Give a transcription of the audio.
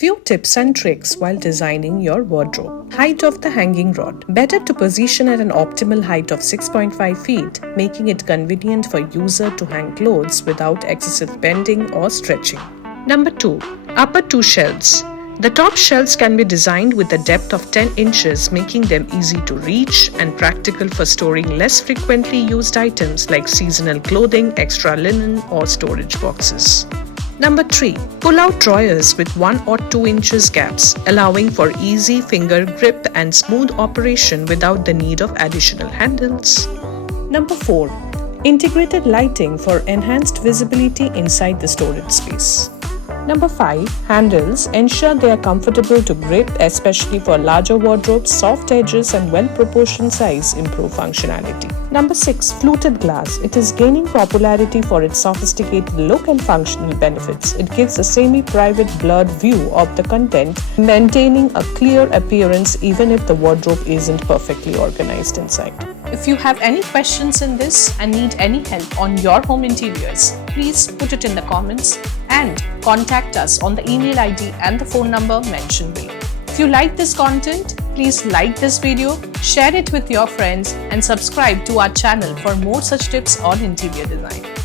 Few tips and tricks while designing your wardrobe. Height of the hanging rod. Better to position at an optimal height of 6.5 feet, making it convenient for user to hang clothes without excessive bending or stretching. Number 2. Upper two shelves. The top shelves can be designed with a depth of 10 inches, making them easy to reach and practical for storing less frequently used items like seasonal clothing, extra linen, or storage boxes. Number 3. Pull-out drawers with 1 or 2 inches gaps, allowing for easy finger grip and smooth operation without the need of additional handles. Number 4. Integrated lighting for enhanced visibility inside the storage space. Number 5. Handles ensure they are comfortable to grip, especially for larger wardrobes. Soft edges and well-proportioned size improve functionality. Number 6. Fluted glass. It is gaining popularity for its sophisticated look and functional benefits. It gives a semi-private blurred view of the content, maintaining a clear appearance even if the wardrobe isn't perfectly organized inside. If you have any questions in this and need any help on your home interiors, please put it in the comments and contact us on the email ID and the phone number mentioned below. If you like this content, please like this video, share it with your friends and subscribe to our channel for more such tips on interior design.